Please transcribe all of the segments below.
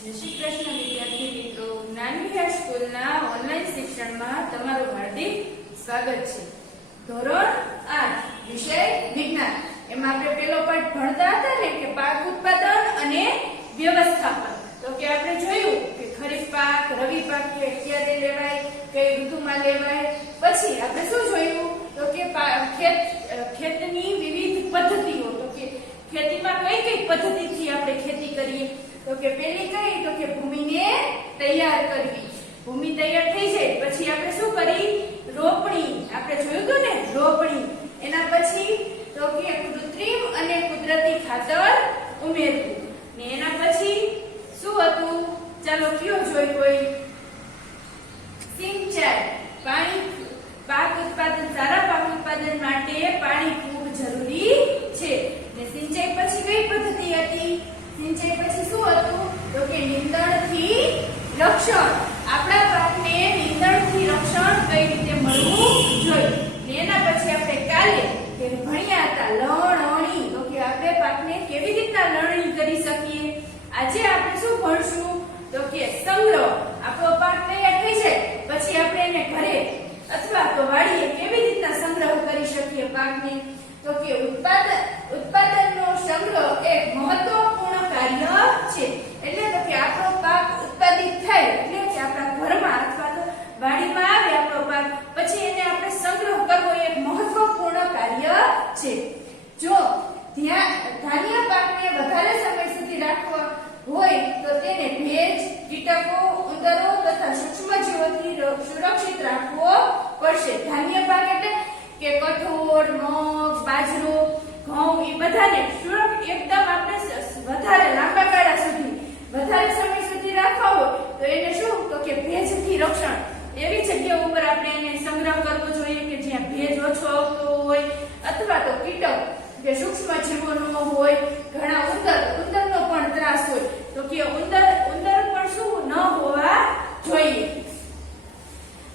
જય શ્રી કૃષ્ણ વિદ્યાર્થી મિત્રો, જ્ઞાનવિહાર સ્કૂલના ઓનલાઈન શિક્ષણમાં તમારું હાર્દિક સ્વાગત છે। ધોરણ 8 વિષય વિજ્ઞાન, એમાં આપણે પહેલો પાઠ ભણતા હતા ને કે પાક ઉત્પાદન અને વ્યવસ્થાપન। તો કે આપણે જોયું કે ખરીફ પાક, રવિ પાક ક્યારે લેવાય, કઈ ઋતુમાં લેવાય। પછી આપણે શું જોયું તો કે ખેતની વિવિધ પદ્ધતિઓ, તો કે ખેતીમાં કઈ કઈ પદ્ધતિથી આપણે ખેતી કરીએ। તો કે પહેલી કઈ તો કે ભૂમિને તૈયાર કરવી। ભૂમિ તૈયાર થઈ જાય પછી આપણે શું કરી, રોપણી। આપણે જોયું તો ને રોપણી। એના પછી તો કે કૃત્રિમ અને કુદરતી ખાતર ઉમેરવું ને એના પછી શું હતું, ચાલો કયો જોઈ કોઈ, સિંચાઈ। પાણી, પાક ઉત્પાદન, સારા પાક ઉત્પાદન માટે પાણી ખૂબ જરૂરી છે ને સિંચાઈ પછી કઈ પદ્ધતિ હતી, સિંચાઈ પછી શું હતું તો કે નીંદણથી રક્ષણ। આપણા પાકને નીંદણથી રક્ષણ કઈ રીતે મળવું જોઈએ ને એના પછી આપણે કાલે કે ભણ્યા હતા લણણી, તો કે આપણે પાકને કેવી રીતના લણણી કરી શકીએ। આજે આપણે શું ભણશું તો કે સંગ્રહ। આપણો પાક તૈયાર થઈ જાય પછી આપણે એને ઘરે અથવા તો વાડીએ કેવી રીતના સંગ્રહ કરી શકીએ પાકને। તો કે ઉત્પાદનનો સંગ્રહ એક મહત્વપૂર્ણ કાર્ય છે। એટલે તો કે આપણો પાક ઉત્પાદિત થાય એટલે કે આપણા ઘરમાં અથવા તો વાડીમાં આવે આપણો પાક, પછી એને આપણે સંગ્રહ કરવો એક મહત્વપૂર્ણ કાર્ય છે। જો ધાન્ય પાકને વધારે સમય સુધી રાખવો હોય તો તેને ભેજ, કીટકો, ઉંદરો તથા સૂક્ષ્મજીવોથી સુરક્ષિત રાખવો પડશે। ધાન્ય પાક એટલે કે કઠોળ, મગ, બાજરો, ઘઉં એ બધાને એકદમ આપણે વધારે લાંબા ગાળા સુધી, વધારે સમય સુધી રાખવા હોય તો એને શું તો કે ભેજથી રક્ષણ, એવી જગ્યા ઉપર આપણે એને સંગ્રહ કરવો જોઈએ કે જ્યાં ભેજ ઓછો આવતો હોય અથવા તો કીટક કે સૂક્ષ્મ જીવોનો હોય, ઘણા ઉંદરનો પણ ત્રાસ હોય તો કે ઉંદર પણ શું ન હોવા જોઈએ।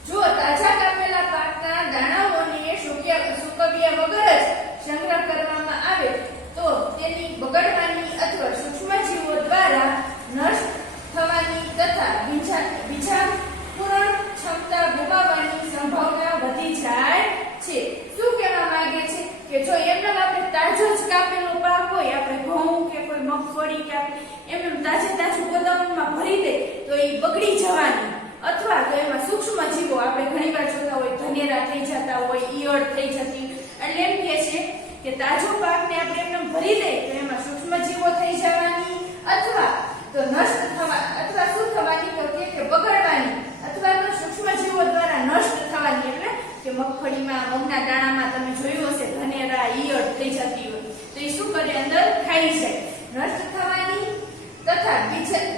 જો તાજા કાપેલા પાકના દાણાઓને સુકવ્યા વગર જ સંગ્રહ કરવામાં આવે તો તેની બગડવાની અથવા સૂક્ષ્મજીવો દ્વારા નષ્ટ થવાની તથા બીજાકુરણ ક્ષમતા ગુમાવવાની સંભાવના વધી જાય છે। શું કહેવા માંગે છે કે જો એમને આપણે તાજો જ કાપેલો પાક હોય, આપણે ઘઉં કે કોઈ મગફળી કે આપણે એમને તાજું ગોદામમાં ભરી દે તો એ બગડી જવાની, અથવા તો એમાં સૂક્ષ્મ જીવો આપણે ઘણીવાર જોતા હોય, ધનેરા થઈ જતા હોય, ઈયળ થઈ જતી, એટલે એમ કહે છે કે તાજો પાકને આપણે એમને ભરી દે તો એમાં સૂક્ષ્મ જીવો થઈ જવાની અથવા તો નષ્ટ થવા, અથવા શું થવાની તો કે બગડવાની અથવા તો સૂક્ષ્મ જીવો દ્વારા નષ્ટ થવાની। એટલે કે મગફળીમાં, મગના દાણામાં તમે જોયું હશે ધનેરા, ઈયળ થઈ જતી હોય તો એ શું કરે, અંદર ખાઈ જાય, નષ્ટ થવાની તથા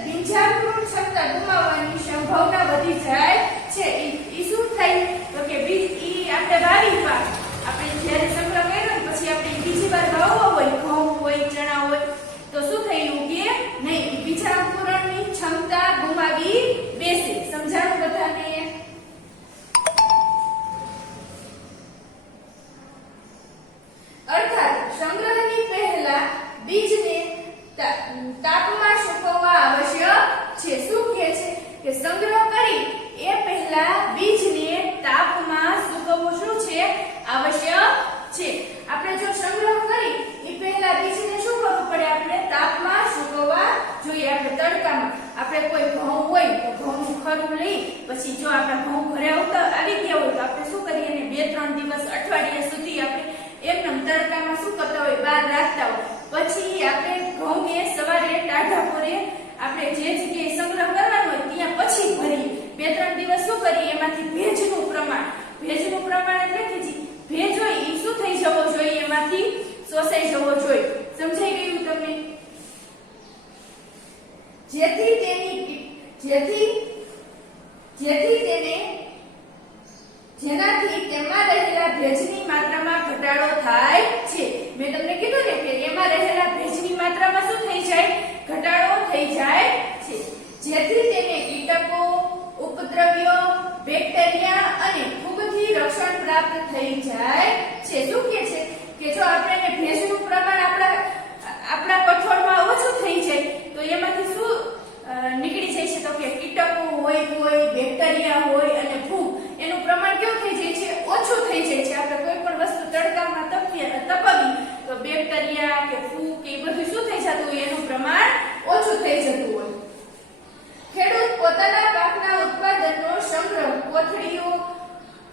બીજાકુરણ ક્ષમતા ગુમાવવાની સંભાવના વધી જાય છે। ઈ શું થાય તો કે આપણે વાવી પાક, આપણે જ્યારે સંગ્રહ કર્યો પછી આપણે બીજી વાર વાવવો હોય, ઘઉં હોય, ચણા હોય તો શું થયું કે નહીં, બીજાકુરણની ક્ષમતા ગુમાવી બેસે। સમજાણું બધાને? અર્થાત સંગ્રહની પહેલા બીજને તાપમાં સૂકવવા આવશ્યક છે। શું કહે છે કે સંગ્રહ કરી એ પહેલા બીજને તાપમાં સૂકવવું શું છે, આવશ્યક છે। આપણે જો સંગ્રહ કરી એ પહેલા બીજને શું કરવું પડે, આપણે તાપમાં સૂકવવા જોઈએ। આપણે તડકામાં, આપણે કોઈ ઘઉં હોય તો ઘઉંનું ખરું લઈ પછી જો આપણા ઘઉં ઘરે આવી ગયા હોય તો આપણે શું કરીએ, એને 2-3 દિવસ, અઠવાડિયા સુધી આપણે એમને તડકામાં શું કરતા હોય, બહાર રાખતા હોય, પછી આપણે ઘઉંને સવારે ટાઢા પોરે આપણે જે જગ્યાએ સંગ્રહ કરવાનો હોય ત્યાં પછી ભરી 2-3 દિવસ શું કરીએ, એમાંથી ભેજનું પ્રમાણ એટલે કે ભેજ હોય એ શું થઈ જવો જોઈએ, એમાંથી શોષાઈ જવો જોઈએ। સમજાઈ ગયું તમને? જેનાથી તેમાં રહેલા ભેજની માત્રામાં ઘટાડો થાય છે। મેં તમને કીધું ને કે એમાં રહેલા ભેજની માત્રામાં શું થઈ જાય, ઘટાડો થઈ જાય છે, જેથી તેને કીટકો, ઉપદ્રવ્યો, બેક્ટેરિયા અને ફૂગથી રક્ષણ પ્રાપ્ત થઈ જાય છે। શું કહે છે કે જો આપણે ભેજનું પ્રમાણ આપણા કઠોળમાં ઓછું થઈ જાય તો એમાંથી શું પાયા હોય અને ફૂગ એનું પ્રમાણ કેવું થઈ જાય છે, ઓછું થઈ જાય છે. આપણે કોઈ પણ વસ્તુ તડકામાં તપાવી તો બેક્ટેરિયા કે ફૂગ કે બધું શું થઈ જતું હોય, એનું પ્રમાણ ઓછું થઈ જતું હોય. ખેડૂત પોતાના પાકના ઉત્પાદનનો સંગ્રહ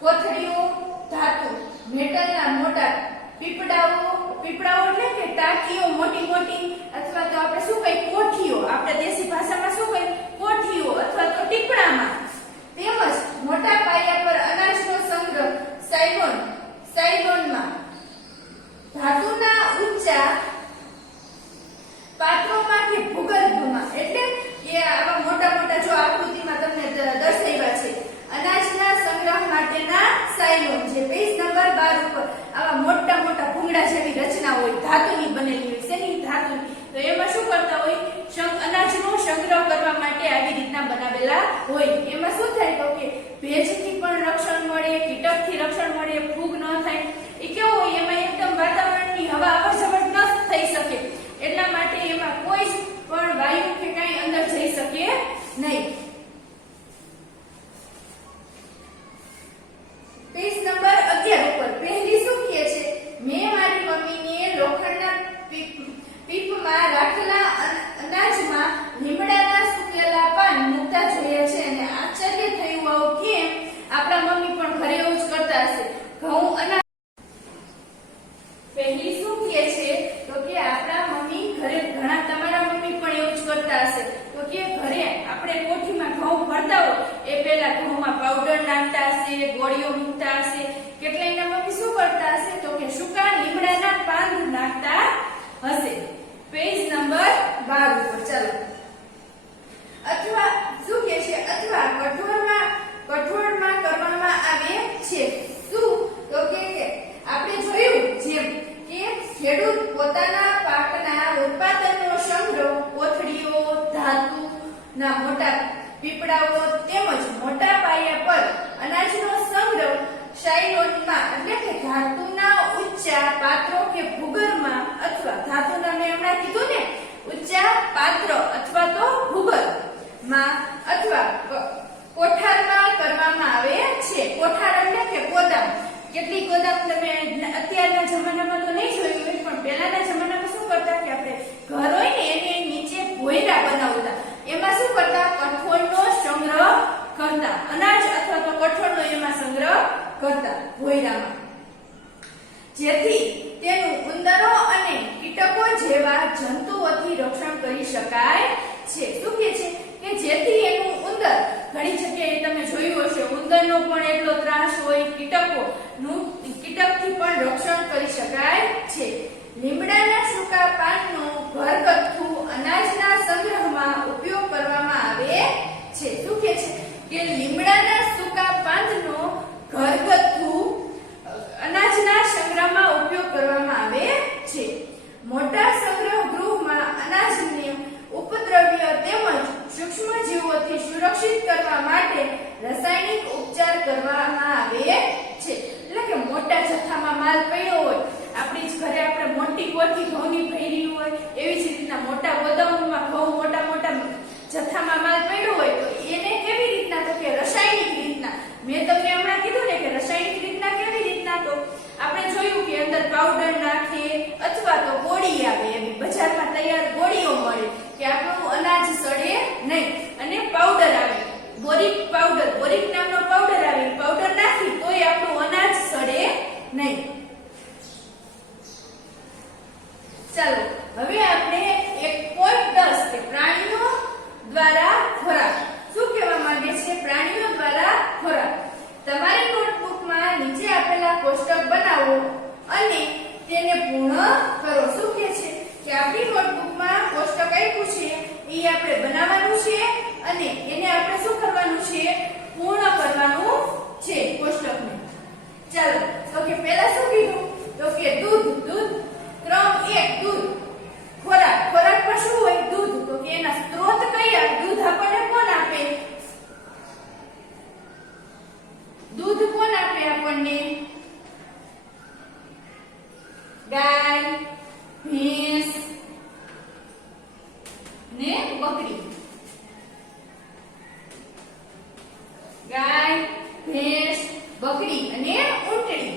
કોથળીઓ ધાતુ મેટલના મોટા પીપળાઓ એટલે કે ટાંકીઓ મોટી અથવા તો આપણે શું કહીએ કોઠીઓ, આપણે દેશી ભાષામાં શું કહીએ કોઠીઓ અથવા તો ટીપણામાં, તેમજ મોટા પાયા પર અનાજનો સંગ્રહ સાયલોનમાં ધાતુના ઊંચા પાત્રોમાં કે ભૂગર્ભમાં, એટલે કે આવા મોટા જો આકૃતિમાં તમને દર્શાવ્યા છે અનાજના સંગ્રહ માટેના સાયલોન, જે પેજ નંબર 12 ઉપર આવા મોટા ભૂંગળા જેવી રચના હોય, ધાતુની બનેલી હોય. શેની? ધાતુની. તો એમાં શું કરતા હોય, અનાજનો સંગ્રહ કરવા માટે આવી રીતના બનાવેલા હોય. એમાં શું થાય તો કે ભેજથી પણ રક્ષણ મળે, કીટકથી રક્ષણ મળે, ફૂગ ન થાય. એ કેવો હોય, એમાં એકદમ વાતાવરણની હવા અવરજવર ન થઈ શકે, એટલા માટે એમાં કોઈ પણ વાયુ કે કાંઈ અંદર જઈ શકે નહીં. પેજ નંબર 11 ઉપર પહેલી શું કહે છે, મેં મારી મમ્મીને લોખંડના પીપમાં રાખેલા અનાજમાં લીમડાના સૂકેલા પાન મૂકતા જોયા છે અને આશ્ચર્ય થયું આવું કેમ. આપણા મમ્મી પણ ઘરે એવું જ કરતા હશે. ઘઉં અનાજ પહેલી શું કહે છે તો કે આપણા મમ્મી ઘરે, ઘણા તમારા મમ્મી પણ એવું જ કરતા હશે. તો કે ઘરે આપણે કોઠીમાં ઘઉં ભરતા હોય એ પહેલા ઘઉંમાં પાવડર નાખતા હશે, ગોળીઓ મૂકતા હશે. કેટલાયના મમ્મી શું કરતા હશે તો કે સૂકા લીમડાના પાન નાખતા હશે. પેજ નંબર 12 ઉપર ચાલો. અથવા શું કહે છે, અથવા કઠોળમાં કરવામાં આવે છે. શું તો કે આપણે જોયું જેમ કે ખેડૂત પોતાના પાકના ઉત્પાદનનો સંગ્રહ કોથળીઓ ધાતુના મોટા પીપળાઓ તેમજ મોટા પાયા પર અનાજનો સંગ્રહ સાયલોનમાં એટલે કે ધાતુના ઊંચા પાત્રો કે ભૂગર્ભમાં અથવા ધાતુના મેં હમણાં કીધું ને ઊંચા પાત્ર અથવા તો ભૂગર્ભમાં અથવા કોઠારમાં કરવામાં આવે છે. કોઠાર એટલે કે ગોદામ. કેટલી ગોદામ તમે અત્યારના જમાનામાં તો નહીં જોયું હોય, પણ પહેલાના જમાનામાં શું કરતા કે આપણે ઘર હોય ને એને નીચે ભોયરા બનાવતા. એમાં શું કરતા, કઠોળનો સંગ્રહ કરતા, અનાજ અથવા તો કઠોળનો એમાં સંગ્રહ કરતા ભોયરામાં, જેથી તેનું ઉંદરો અને કીટકો જેવા જંતુઓથી રક્ષણ કરી શકાય છે. શું કહે છે કે જેથી એનું ઉંદર, ઘણી જગ્યાએ તમે જોયું હશે ઉંદરનો પણ એટલો ત્રાસ હોય, કીટકથી પણ રક્ષણ કરી શકાય છે. લીમડાના સૂકા પાનનો ઘરગથ્થુ અનાજના સંગ્રહમાં ઉપયોગ કરવામાં આવે છે. શું કહે છે કે લીમડાના સૂકા પાનનો ઘરગથ્થુ અનાજના સંગ્રહમાં ઉપયોગ કરવામાં આવે છે. મોટા સંગ્રહ ગૃહમાં અનાજને ઉપદ્રવ્ય તેમજ સૂક્ષ્મજીવોથી સુરક્ષિત કરવા માટે રાસાયણિક ઉપચાર કરવામાં આવે છે. એટલે કે મોટા જથ્થામાં માલ પડ્યો હોય, આપણી જ ઘરે આપણે મોટી કોઠી ઘઉંની ભરી હોય, એવી જ રીતના મોટા ગોદામોમાં ઘઉં મોટા જથ્થામાં માલ પડ્યો હોય તો એને કેવી રીતના તો કે રાસાયણિક રીતના. મેં તમને હમણાં કીધું ને કે રાસાયણિક રીતના કેવી રીતના, તો આપણે જોયું કે અંદર પાવડર નાખે અથવા તો ગોળી આવે, એવી બજારમાં તૈયાર ગોળીઓ મળે કે આપણું અનાજ સડે નહીં, અને પાવડર આવે બોરિક નામનો પાવડર આવે, પાવડર નાખી તોય આપણું અનાજ સડે નહીં. ચાલો હવે આપણે 1.10 કે પ્રાણીઓ દ્વારા ખોરાક. શું કહેવા માંગે છે, પ્રાણીઓ દ્વારા ખોરાક. તમારી નોટબુકમાં નીચે આપેલા કોષ્ટક બનાવો અને તેને પૂર્ણ કરો. શું કહે છે કે આપણી નોટબુકમાં કોષ્ટક આપ્યું છે, એ આપણે બનાવવાનું છે અને એને આપણે શું કરવાનું છે, પૂર્ણ કરવાનું છે કોષ્ટકને. ચાલો તો કે પહેલા શું કીધું તો કે દૂધ ક્રમ 1 દૂધ. ખોરાકમાં શું હોય, દૂધ. તો કે એના સ્ત્રોત કયા, દૂધ આપણને કોણ આપે, દૂધ કોણ આપે આપણને, ગાય, ભેંસ ને બકરી. ગાય બકરી અને ઊંટડી.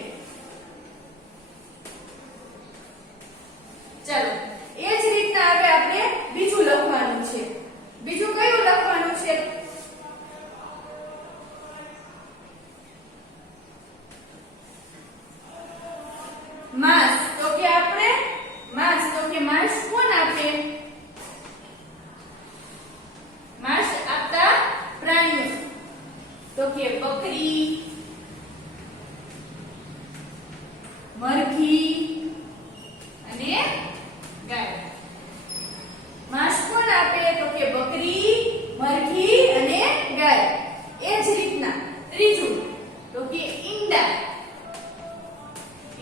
ચાલો એ જ રીતના હવે આપણે બીજું લખવાનું છે. બીજું કયું લખવાનું છે? માંસ. તો કે આપણે માંસ, તો કે માંસ કોણ આપે? માંસ આપતા પ્રાણીઓ. તો કે બકરી, મરઘી અને ગાય. માંસ કોણ આપે? તો કે બકરી, મરઘી અને ગાય. એ જ રીતના ત્રીજું તો કે ઈંડા.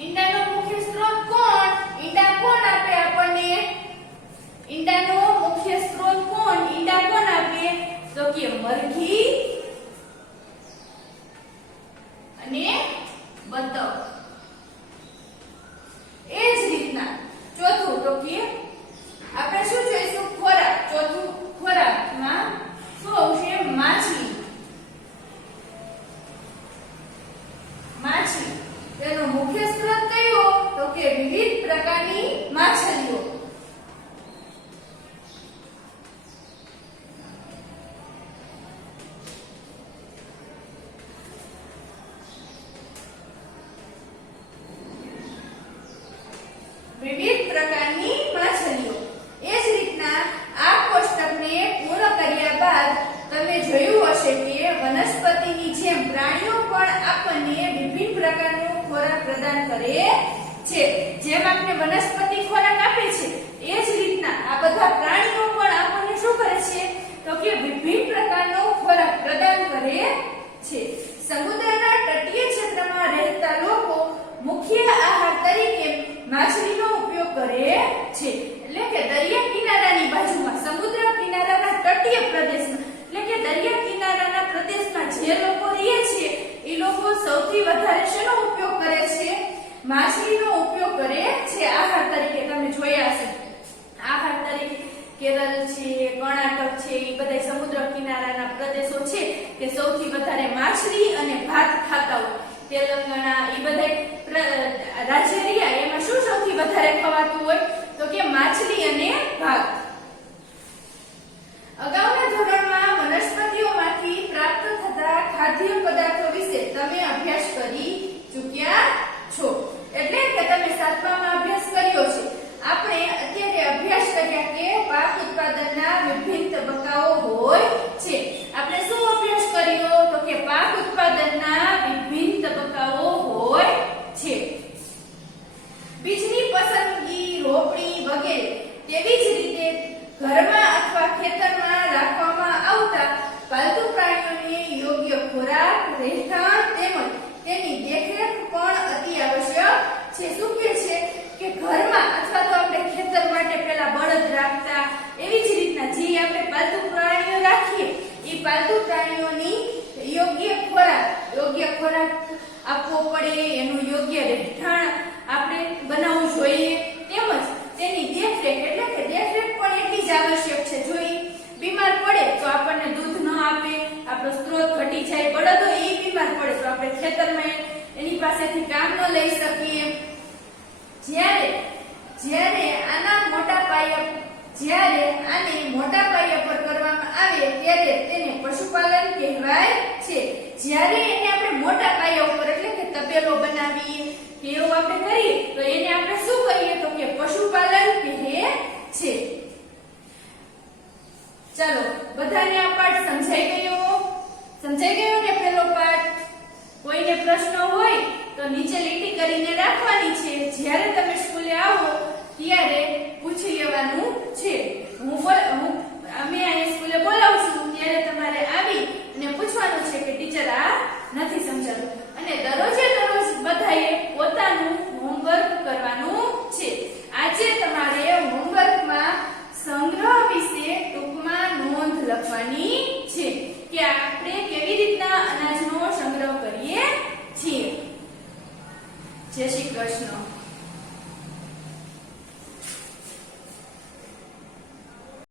ઈંડાનો મુખ્ય સ્ત્રોત કોણ? ઈંડા કોણ આપે આપણને? ઈંડાનો મુખ્ય સ્ત્રોત કોણ? ઈંડા કોણ આપે? તો કે મરઘી અને બતક. એ જ રીતના ચોથું તો કે આપણે શું જોઈશું? ખોરાક. ચોથું ખોરાકમાં શું આવશે? માછલી. માછલી તેનો મુખ્ય સ્ત્રોત કયો? તો કે વિવિધ પ્રકારની માછલીઓ. વિવિધ પ્રકારની માછલીઓ. એ જ રીતના આ કોષ્ટકને પૂર્ણ કર્યા બાદ તમે જોયું હશે કે વનસ્પતિની જેમ પ્રાણીઓ પણ આપણને વિભિન્ન પ્રકારનો ખોરાક પ્રદાન કરે છે. જેમ આપણે વનસ્પતિ ખોરાક આપે છે એ જ રીતના આ બધા પ્રાણીઓ પણ આપણને શું કરે છે? તો કે વિભિન્ન પ્રકારનો ખોરાક પ્રદાન કરે છે. સમુદ્રના તટીય ક્ષેત્રમાં રહેતા લોકો મુખ્ય આહાર તરીકે માછલીનો ઉપયોગ કરે છે. એટલે કે દરિયા કિનારાની બાજુમાં, સમુદ્ર કિનારાના તટીય પ્રદેશમાં, એટલે કે દરિયા કિનારાના પ્રદેશમાં જે લોકો રહે છે એ લોકો સૌથી વધારે શેનો ઉપયોગ કરે છે? માછલીનો ઉપયોગ કરે છે આહાર તરીકે. તમે જોયા હશે આહાર તરીકે કેરળ છે, કર્ણાટક છે, એ બધા સમુદ્ર કિનારાના પ્રદેશો છે કે સૌથી વધારે માછલી અને ભાત ખાતા હોય. તેલંગાણા એ બધા રાજ્ય રહ્યા એમાં શું સૌથી વધારે ખવાતું હોય? તો કે માછલી અને ભાત. અગાઉના ધોરણમાં વનસ્પતિઓમાંથી પ્રાપ્ત થતા ખાદ્ય પદાર્થો વિશે તમે અભ્યાસ કરી ચૂક્યા છો. એટલે કે તમે 7મામાં અભ્યાસ કર્યો છે. આપણે અત્યારે અભ્યાસ કર્યા કે પાક ઉત્પાદનના વિભિન્ન તબક્કાઓ હોય છે. આપણે શું અભ્યાસ કર્યો? તો કે પાક ઉત્પાદનના વિભિન્ન તબક્કાઓ હોય છે. બીજની પસંદગી, રોપણી વગેરે. તેવી જ રીતે ઘરમાં અથવા ખેતરમાં રાખવામાં આવતા પાલતુ પ્રાણીઓને યોગ્ય ખોરાક, રહેઠાણ તેમજ તેની દેખરેખ પણ અતિ આવશ્યક છે. શું કહે છે કે ઘરમાં અથવા તો આપણે ખેતર માટે પેલા બળદ રાખતા, એવી જ રીતના જે આપણે પાલતુ પ્રાણીઓ રાખીએ એ પાલતુ પ્રાણીઓની યોગ્ય ખોરાક આપવો પડે, એનું યોગ્ય રહેઠાણ આપણે બનાવવું જોઈએ. તેમજ તેની દેખરેખ, એટલે કે દેખરેખ પણ એટલી જ આવશ્યક છે. જો એ બીમાર પડે તો આપણને દૂધ ન આપે, આપણો સ્ત્રોત ઘટી જાય. બળદો એ બીમાર પડે તો આપણે ખેતરમાં એની પાસેથી કામ ન લઈ શકીએ. જ્યારે આને મોટા પાયા પર કરવામાં આવે ત્યારે તેને પશુપાલન કહેવાય છે. જ્યારે એને આપણે મોટા પાયા ઉપર, એટલે કે તપેલો બનાવીએ કે એવું આપણે કરીએ તો એને આપણે શું કહીએ? તો કે પશુપાલન કહે છે. ચાલો બધાને આ પાઠ સમજાઈ ગયો ને? પહેલો પાઠ. કોઈને પ્રશ્ન હોય તો નીચે લીટી કરીને રાખવાની છે. જ્યારે તમે સ્કૂલે આવો ત્યારે પૂછી લેવાનું છે. અમે અહીં સ્કૂલે બોલાવશું ત્યારે તમારે આવી અને પૂછવાનું છે કે ટીચર આ નથી સમજાતું. અને દરરોજ બધાએ પોતાનું હોમવર્ક કરવાનું છે. આજે તમારે હોમવર્કમાં સંગ્રહ વિશે ટૂંકમાં નોંધ લખવાની છે કે આપણે કેવી રીતના અનાજનો સંગ્રહ કરીએ છીએ. જય શ્રી કૃષ્ણ.